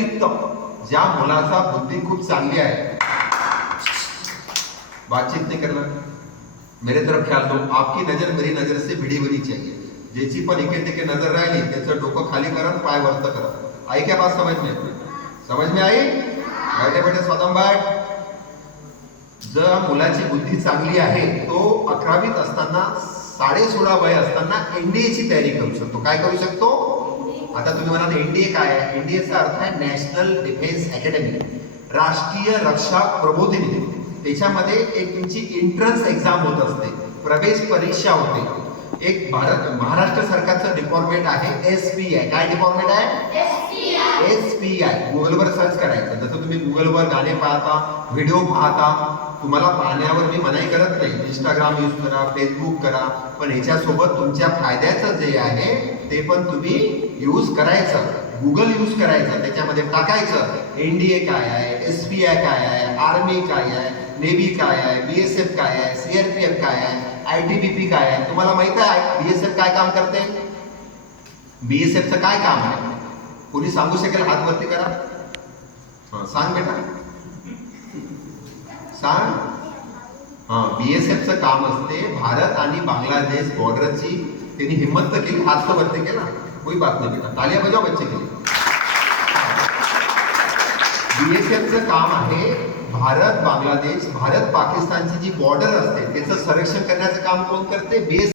व्यतिरिक्त ज्या मुलाचा बुद्धी खूप चांगली आहे. बातचीत नहीं करना मेरे तरफ ख्याल दो आपकी नजर मेरी नजर से भिडी होनी चाहिए ज्याची पण इकडे तिकडे नजर राहिली त्याचं डोकं खाली करा पाय वरत करा. आई क्या बात समझ में? समझ में आई? बैठे बैठे स्वतः बैठ जर मुलाची बुद्धी चांगली आहे तो अकरावीत असताना साडे सोळा वय असताना एनडीएची तयारी करू शकतो. काय करू शकतो? आता तुम्ही म्हणाल एनडीए काय आहे? एनडीएचा अर्थ आहे? नॅशनल डिफेन्स अकॅडमी राष्ट्रीय रक्षा प्रबोधिनी. त्याच्यामध्ये एक तुमची एंट्रन्स एक्झाम होत असते. प्रवेश परीक्षा होते. एक भारत महाराष्ट्र सरकारचं डिपार्टमेंट आहे एस पी आय काय डिपार्टमेंट आहे? एस पी आय गुगलवर सर्च करायचं. तुम्ही गुगलवर गाणे पाहता व्हिडिओ पाहता तुम्हाला पाहण्यावर मी मनाई करत नाही. इंस्टाग्राम यूज करा फेसबुक करा पण ह्याच्यासोबत तुमच्या फायद्याचं जे आहे ते पण तुम्ही यूज करायचं. गुगल यूज करायचं त्याच्यामध्ये टाकायचं. एनडीए काय आहे एस पी आय काय आहे आर्मी काय आहे नेव्ही काय आहे बी एस एफ काय आहे एफ काय आहे आय टी बी पी काय आहे तुम्हाला माहीत आहे बी एस एफ काय काम करते? बी एस एफचं काय काम आहे? कोणी सांगू शकेल हात वरती करा? सांग बेटा. सांग. हा बी एस एफचं काम असते भारत आणि बांगलादेश बॉर्डरची त्यांनी हिंमत तर केली हात तर वरती केला. कोई बात नाही बेटा. तालिया बजाव बच्चे केली बीएसएफचं काम आहे भारत बांगलादेश भारत पाकिस्तानची जी बॉर्डर असते त्याचं संरक्षण करण्याचं काम कोण करते? बीएस